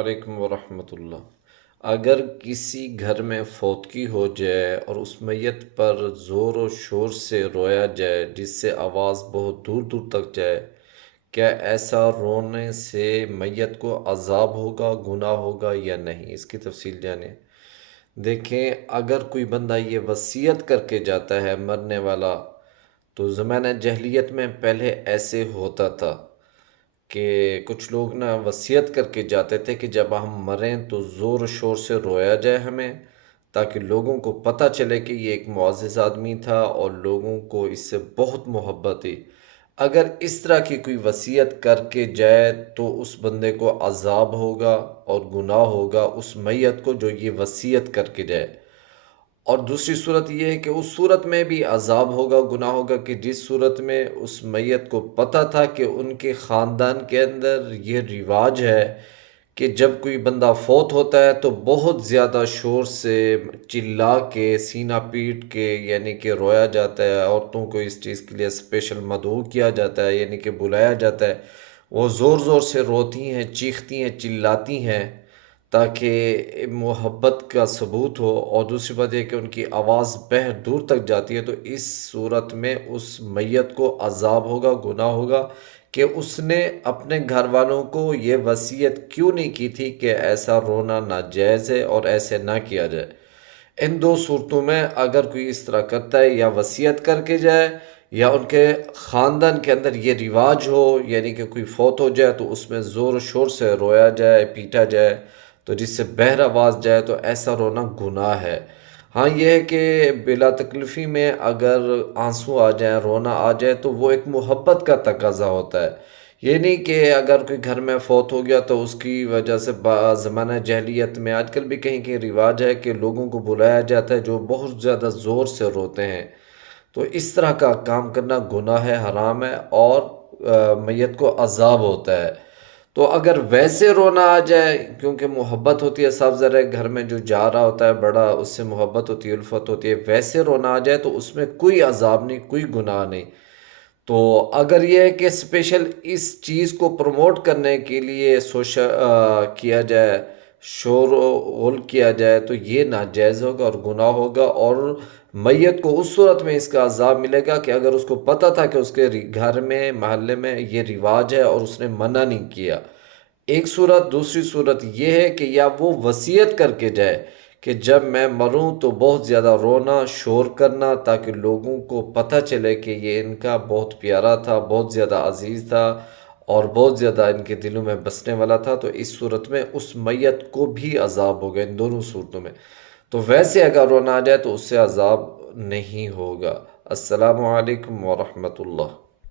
علیکم ورحمۃ اللہ۔ اگر کسی گھر میں فوتگی ہو جائے اور اس میت پر زور و شور سے رویا جائے جس سے آواز بہت دور دور تک جائے، کیا ایسا رونے سے میت کو عذاب ہوگا، گناہ ہوگا یا نہیں؟ اس کی تفصیل جانیں۔ دیکھیں، اگر کوئی بندہ یہ وصیت کر کے جاتا ہے مرنے والا، تو زمانہ جاہلیت میں پہلے ایسے ہوتا تھا کہ کچھ لوگ نا وصیت کر کے جاتے تھے کہ جب ہم مریں تو زور و شور سے رویا جائے ہمیں، تاکہ لوگوں کو پتہ چلے کہ یہ ایک معزز آدمی تھا اور لوگوں کو اس سے بہت محبت تھی۔ اگر اس طرح کی کوئی وصیت کر کے جائے تو اس بندے کو عذاب ہوگا اور گناہ ہوگا اس میت کو جو یہ وصیت کر کے جائے۔ اور دوسری صورت یہ ہے کہ اس صورت میں بھی عذاب ہوگا، گناہ ہوگا، کہ جس صورت میں اس میت کو پتہ تھا کہ ان کے خاندان کے اندر یہ رواج ہے کہ جب کوئی بندہ فوت ہوتا ہے تو بہت زیادہ شور سے چلا کے سینہ پیٹ کے یعنی کہ رویا جاتا ہے۔ عورتوں کو اس چیز کے لیے اسپیشل مدعو کیا جاتا ہے، یعنی کہ بلایا جاتا ہے۔ وہ زور زور سے روتی ہیں، چیختی ہیں، چلاتی ہیں تاکہ محبت کا ثبوت ہو۔ اور دوسری بات یہ کہ ان کی آواز بہت دور تک جاتی ہے، تو اس صورت میں اس میت کو عذاب ہوگا، گناہ ہوگا کہ اس نے اپنے گھر والوں کو یہ وصیت کیوں نہیں کی تھی کہ ایسا رونا ناجائز ہے اور ایسے نہ کیا جائے۔ ان دو صورتوں میں اگر کوئی اس طرح کرتا ہے، یا وصیت کر کے جائے یا ان کے خاندان کے اندر یہ رواج ہو، یعنی کہ کوئی فوت ہو جائے تو اس میں زور و شور سے رویا جائے، پیٹا جائے، تو جس سے بہر آواز جائے، تو ایسا رونا گناہ ہے۔ ہاں، یہ ہے کہ بلا تکلفی میں اگر آنسو آ جائیں، رونا آ جائے، تو وہ ایک محبت کا تقاضا ہوتا ہے۔ یہ نہیں کہ اگر کوئی گھر میں فوت ہو گیا تو اس کی وجہ سے زمانہ جاہلیت میں آج کل بھی کہیں کہیں رواج ہے کہ لوگوں کو بلایا جاتا ہے جو بہت زیادہ زور سے روتے ہیں، تو اس طرح کا کام کرنا گناہ ہے، حرام ہے، اور میت کو عذاب ہوتا ہے۔ تو اگر ویسے رونا آ جائے، کیونکہ محبت ہوتی ہے، صاف ظاہر ہے گھر میں جو جا رہا ہوتا ہے بڑا، اس سے محبت ہوتی ہے، الفت ہوتی ہے، ویسے رونا آ جائے تو اس میں کوئی عذاب نہیں، کوئی گناہ نہیں۔ تو اگر یہ ہے کہ اسپیشل اس چیز کو پروموٹ کرنے کے لیے کیا جائے، شور و غل کیا جائے، تو یہ ناجائز ہوگا اور گناہ ہوگا، اور میت کو اس صورت میں اس کا عذاب ملے گا کہ اگر اس کو پتہ تھا کہ اس کے گھر میں، محلے میں یہ رواج ہے اور اس نے منع نہیں کیا۔ ایک صورت۔ دوسری صورت یہ ہے کہ یا وہ وصیت کر کے جائے کہ جب میں مروں تو بہت زیادہ رونا، شور کرنا، تاکہ لوگوں کو پتہ چلے کہ یہ ان کا بہت پیارا تھا، بہت زیادہ عزیز تھا اور بہت زیادہ ان کے دلوں میں بسنے والا تھا، تو اس صورت میں اس میت کو بھی عذاب ہوگا، ان دونوں صورتوں میں۔ تو ویسے اگر رونا آ جائے تو اس سے عذاب نہیں ہوگا۔ السلام علیکم ورحمۃ اللہ۔